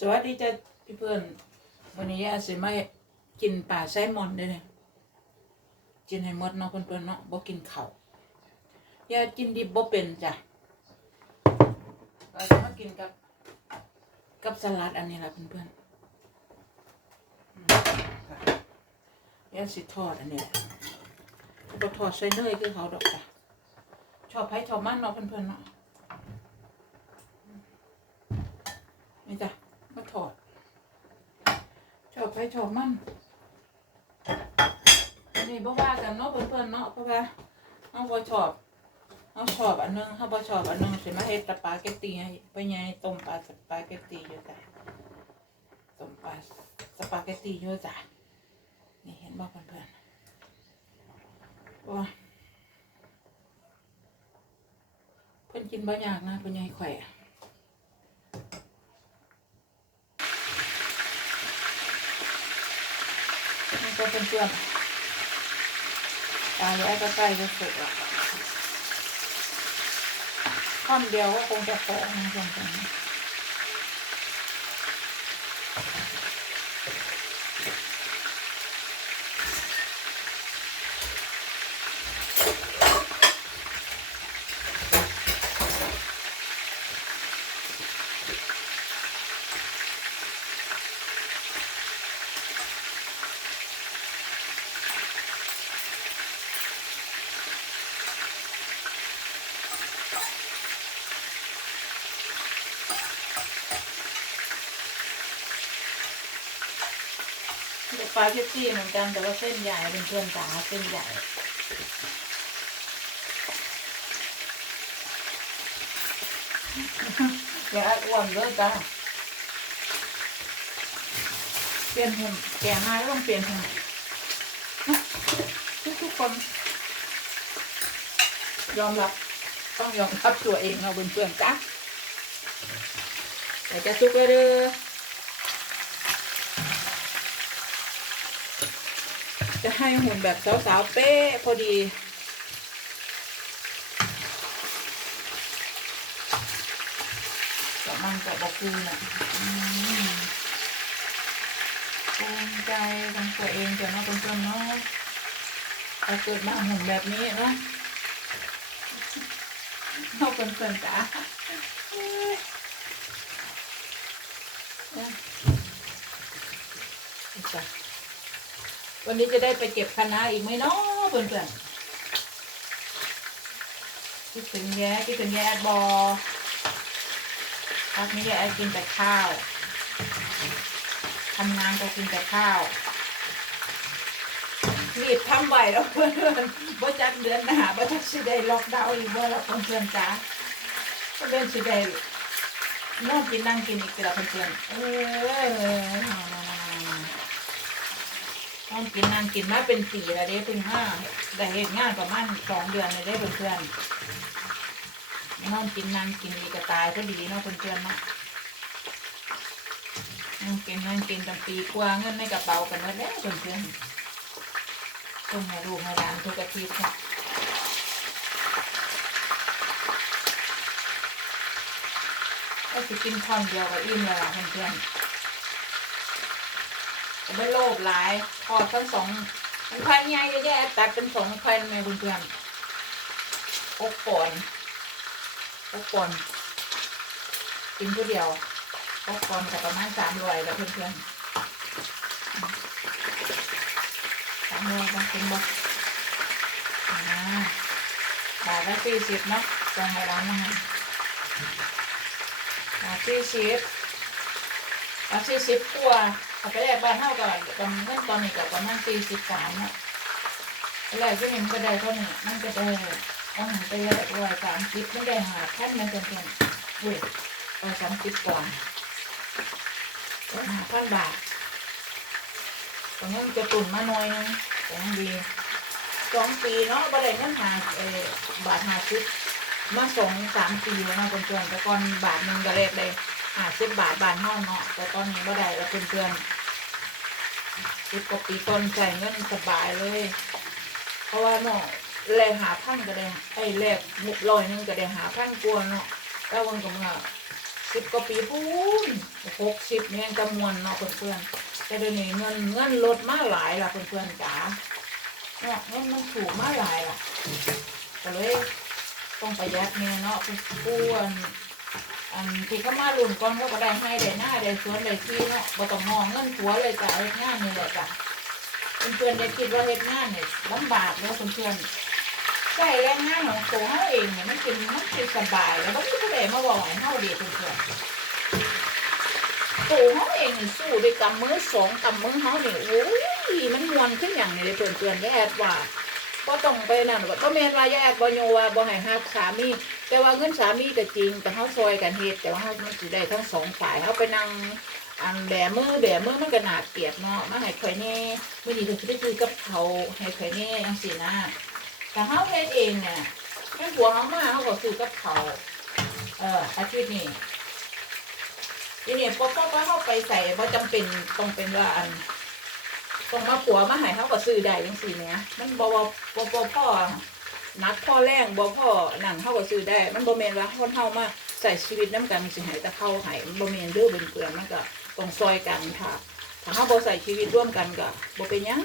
สวัสดีจ้าพี่เพื่อนวันนี้อาสิมากินปลาไซมอนเด้เนี่ยกินให้หมดเนาะเพื่อนๆเนาะบ่กินเขาวย่ากินดิบบ่เป็นจ้ะก็จะมากินกับกับสลัดอันนี้แหละเพื่อนๆย่าสิทอดอันนี้แหละบ่ทอดใส่เนยคือเขาดอกจ้ะชอบไผชอบมันเนาะเพื่อนๆเนาะนี่จ้ะ ชอบไปชอบมันอันนี้บ่ว่ากันเนาะเพื่อนๆเนาะเพราะว่าเอาบ่ชอบเอาชอบอันหนึงถ้าบ่ชอบอันหนึงสิมาเฮ็ดสปาเกตตีให้ไปไงต้มปลาสปาเกตตีอยู่จ้ะต้มปลาสปาเกตตีอยู่จ้ะนี่เห็นบ่เพื่อนๆโอ้เพิ่นกินบ่ยากนะเพิ่นยังให้ข่อยอะ มัน ก็เพื่อนๆตายแล้วก็ใกล้จะเสร็จแล้วข้ามเดียวก็คงจะพอนะเพื่อนๆส ปาเกตตี้เหมือนกันแต่ว่าเส้นใหญ่เป็นเพื่อนจ๋าเส้นใหญ่อย่าอ้วนเลยจ้าเปลี่ยนหุ่นแก่มาแล้วต้องเปลี่ยนหุ่นทุกทุกๆคน ยอมรับต้องยอมรับตัวเองเราเป็นเพื่อนๆจ้าเดี๋ยวจะซุกเลยเด้อ จะ ให้หุ่นแบบสาวๆเป๊ะพอดีแต่มันก็บอกคือน่ะภูมิใจของตัวเองจ้ะเนาะเพื่อนๆเนาะถ้าเกิดมาหุ่นแบบนี้เนาะเอาเพื่อนๆจ้าเอ้ยเนี่ยนี่จ้ะ วันนี้จะได้ไปเก็บคะน้าอีกไหมเนาะเพื่อนๆคิดถึงแย่คิดถึงแย่แอดบอพักนี้แย่แอดกินแต่ข้าวทำงานก็กินแต่ข้าวรีบทำไหวแล้วเพื่อนๆบ่จักเดือนหนาบ่จักสิได้ล็อกดาวน์อีกบ่แล้วเพื่อนๆจ้าก็เดินสิได้นอนกินนั่งกินอีกแล้วเพื่อนๆเออ ต้องกินนานกินมาเป็นปีแล้วเด้เพิ่งมาได้เฮ็ดงานประมาณสองเดือนเลยเด้เพื่อนๆนอนกินนานกินอีกก็ตายก็ดีเนาะเพื่อนๆเนาะนั่งกินนั่งกินตั้งปีกว่าเงินในกระเป๋ากันแล้วเด้เพื่อนๆต้องให้ลูกให้หลานทุกอาทิตย์ค่ะก็สิกินคอนเดียวกับอิ่มแล้วล่ะเพื่อนๆ ไม่โลภหลายทอดทั้งสองมันควายใหญ่เยอะแยะตัดเป็นสองควายแม่เพื่อนๆอกป่อนอกป่อนกินผู้เดียวอกป่อนกับประมาณสามร้อยแล้วเพื่อนๆสามร้อยบางคนบอกอ่าบาทละสี่สิบเนาะจะให้ร้านนะคะบาทสี่สิบอาทสี่สิบกว่า เอาไปแลกบ้านเท่ากับตอนเงินตอนนี้กับประมาณสี่สิบสามเนี่ยแลกที่นี่มันก็ได้เท่านี้มันก็ได้เอาหันไปแลกร้อยสามสิบไม่ได้หาแค่มันเป็นเพียงเว้ยร้อยสามสิบกว่าร้อยห้าพันบาทตรงนี้มันจะตุ่นมาหน่อยนึงแต่ยังดีสองปีเนาะบ่ได้เงินหาเออบาทหาสิบมาสองสามปีแล้วนะเพื่อนแต่ก่อนบาทหนึ่งก็แลกได้ ห้าสิบบาทบาทห้องเนาะแต่ตอนนี้ก็ได้แล้วเพื่อนๆสิบกว่าปีต้นใส่เงินสบายเลย เพราะว่าเนาะแรงหาพันก็ได้ไอ้แรกหมุกลอยนึงก็ได้หาพันกว่าเนาะแล้ววันก็มาสิบกว่าปีพูนหกสิบเนี่ยจะมวนเนาะเพื่อนๆแต่เดี๋ยวนี้เงินเงินลดมาหลายละเพื่อนๆจ๋าเนาะเงินมันถูกมาหลายละก็เลยต้องประหยัดเนี่ยเนาะปูอัน อันที่เขามาลุ่นก่อนเขาก็ได้ให้ได้หน้าได้สวนได้ที่เนาะบ่ต้องมองเงินผัวเลยจ้ะเฮ็ดงานนี่แหละจ้ะเพื่อนๆอย่าคิดว่าเฮ็ดงานเนี่ยลำบากเนาะเพื่อนๆใช่แรงงานของตัวเขาเองเนี่ยมันเป็นมันเป็นสบายแล้วมันก็ไม่ได้มาบอกให้เขาดีเพื่อนๆตัวเขาเองนี่สู้ด้วยกำมือสองกำมือเขาเนี่ยโอ้ยมันมวนขึ้นอย่างนี้เลยเพื่อนๆแย่แอดว่า ก็ต้องไปนั่นก็แม่นว่าแย่แอดบ่โยว่าบ่ให้หักสามี แต่ว่าเงินสามีก็จริง แต่เขาซอยกันเฮ็ดแต่ว่าเขามันสิได้ทั้งสองฝ่ายเขาไปนั่งอันแบมือแบมือมันก็น่าเกลียดเนาะมาให้ข่อยแน่มื้อนี้เพิ่นสิได้คุยกับเขาให้ข่อยแน่จังซี่นะแต่เขาเฮ็ดเองเนี่ยแม่ผัวเขามาเขาก็ซื้อกับเขาเอ่ออาทิตย์นี้ทีนี้พอพอเขาไปใส่เพราะจำเป็นต้องเป็นว่าอัน ต้องมาผัวมาให้เขาก็ซื้อได้ยังสี่เนี้ยมันบอบอบอบพ่อนัดพ่อแรงบอพ่อหนังเขาก็ซื้อได้ มันบอเมนว่าคนเฮามาใส่ชีวิตน้ำกันสิหายแต่เข้าหายบอเมนเด้อเป็นเปลือนมันก็ต้องซอยกันค่ะถ้าเขาบอใส่ชีวิตร่วมกันก็บอเป็นยัง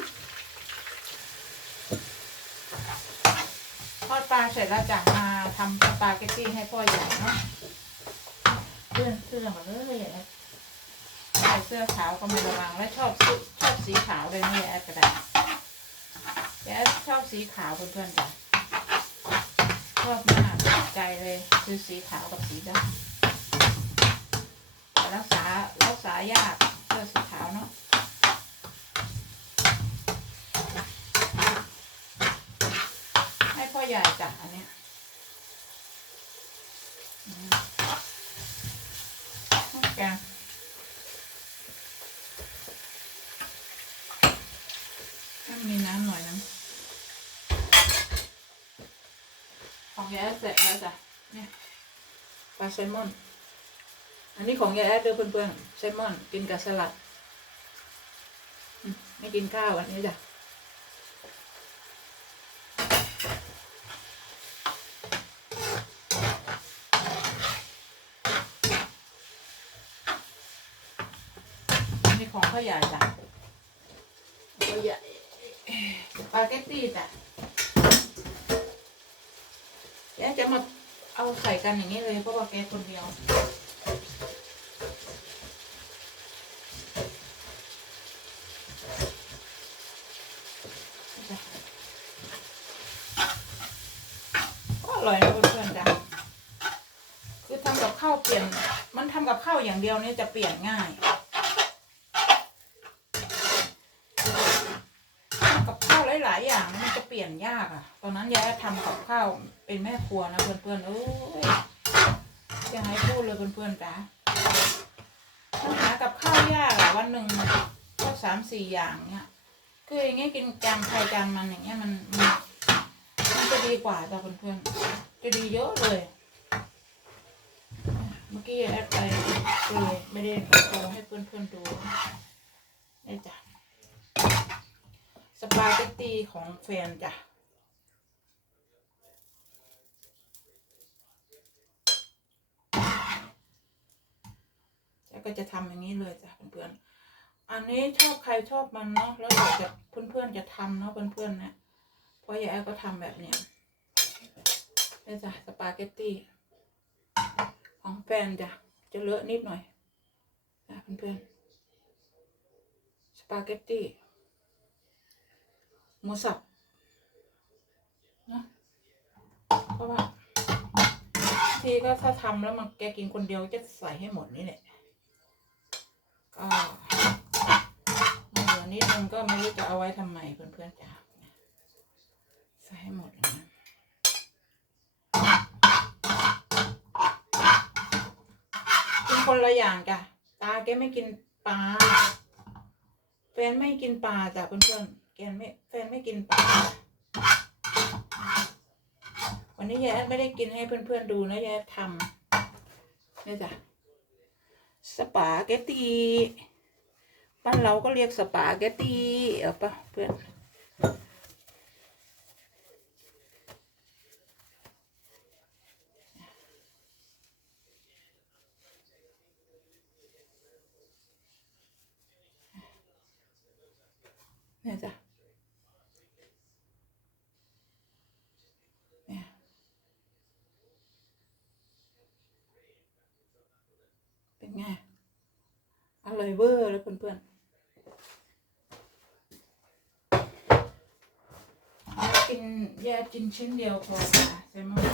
ทอดปลาเสร็จแล้วจะมาทำสปาเกตตี้ให้พ่อใหญ่เนาะเสื้อเสื้อมาเลย ใส่เสื้อขาวก็ไม่ระวังและชอบสีชอบสีขาวเลยนี่แอดกระดาษแอดชอบสีขาวเพื่อนๆจ้ะชอบมากใจเลยคือสีขาวกับสีดำรักษารักษายากเสื้อสีขาวเนาะให้พ่อใหญ่จ้ะอันเนี้ยอืมแกงถ้ามีน้ำหน่อยนึงของยาย แอดเสร็จแล้วจ้ะเนี่ยปลาแซลมอน อันนี้ของยายแอดเด้อเพื่อนๆแซลมอน กินกับสลัดอืมไม่กินข้าวอันนี้จ้ะนี่ของพ่อใหญ่จ้ะพ่อใหญ่สปาเกตตี้จ้ะ จะมาเอาใส่กันอย่างนี้เลยเพราะว่าแกคนเดียวก็อร่อยนะเพื่อนๆจ้ะคือทำกับข้าวเปลี่ยน มันทำกับข้าวอย่างเดียวเนี่ยจะเปลี่ยนง่ายทำกับข้าวหลายอย่างมันจะเปลี่ยนยากอะ ตอนนั้นยายทำกับข้าวเป็นแม่ครัวนะเพื่อนๆเอ้ยอยังให้พูดเลยเพื่อนๆจ้ะปัญหากับข้าวยากอะวันหนึ่งก็สามสี่อย่างเนี่ยคืออย่างเงี้ยกินจานใครจานมันอย่างเงี้ยมันมันมันจะดีกว่าจ้ะเพื่อนๆจะดีเยอะเลย เมื่อกี้แอดไปเลยไม่ได้โชว์ให้เพื่อนๆดูนี่จ้ะ สปาเกตตี้ของแฟนจ้ะแล้วก็จะทำอย่างนี้เลยจ้ะเพื่อนๆ อันนี้ชอบใครชอบมันเนาะ แล้วเดี๋ยวจะเพื่อนๆจะทำเนาะเพื่อนๆเนี่ยเพราะยายแอดก็ทำแบบเนี้ยนี่จ้ะสปาเกตตี้ของแฟนจ้ะ จะเลอะนิดหน่อยนะเพื่อนๆ สปาเกตตี้ หมูสับนะเพราะว่าทีก็ถ้าทำแล้วมันแกกินคนเดียวจะใส่ให้หมดนี่แหละก็เหลือนิดนึงก็ไม่รู้จะเอาไว้ทำไมเพื่อนๆจ้ะใส่ให้หมดนะกินคนละอย่างจ้ะตาแกไม่กินปลาแฟนไม่กินปลาจ้ะเพื่อนๆ แกไม่แฟนไม่กินปลาวันนี้ยายแอดไม่ได้กินให้เพื่อนๆดูนะยายแอดทำนี่จ้ะสปาเกตตีบ้านเราก็เรียกสปาเกตตีเอาปะเพื่อน เนี่ยจ้ะเนี่ยเป็น ไงอร่อยเวอร์เลยเพื่อนๆแยกกินแยกกินชิ้นเดียวพอค่ะแซลมอนเนี่ย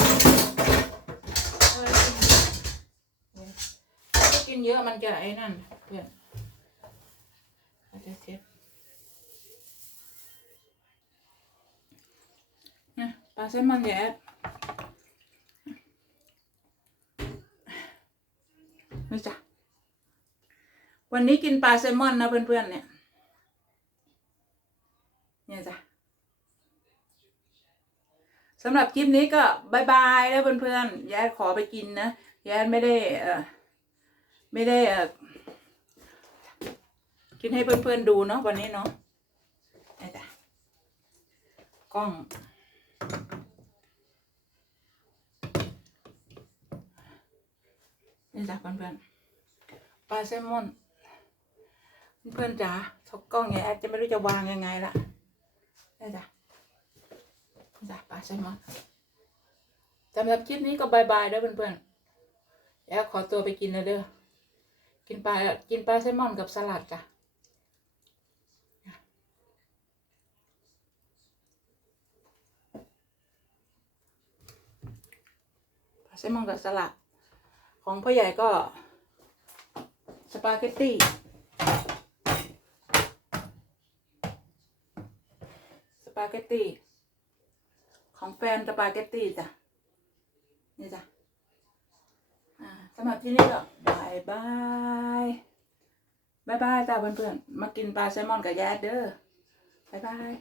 ถ้ากินเยอะมันจะไอ้นั่นเพื่อนอาจจะเสียนะปลาแซลมอนแยกนี่จ้ะ วันนี้กินปลาแซลมอนนะเพื่อนๆเนี่ย เนี่ยจ้ะสำหรับคลิปนี้ก็บายบายแล้วเพื่อนๆยายขอไปกินนะยายไม่ได้เออไม่ได้เออกินให้เพื่อนๆดูเนาะวันนี้เนาะเนี่จ้ะกล้อง นี่จ้ะเพื่อนๆปลาแซลมอน เพื่อนจ๋าทกกล้องไงแอดจะไม่รู้จะวางยังไงละได้จ้ะจ้ะปลาแซลมอนสำหรับคลิปนี้ก็บายบายเด้อเพื่อนๆแอดขอตัวไปกินแล้วเด้อกินปลากินปลาแซลมอนกับสลัดจ้ะปลาแซลมอนกับสลัด ของพ่อใหญ่ก็ สปาเกตตี้ ปาเกตตี้ของแฟนสปาเกตตี้จ้ะ นี่จ้ะอ่าสำหรับที่นี่ก็บายบายบายบายจ้าเพื่อนๆ มากินปลาแซลมอนกับแยดเด้อบายบาย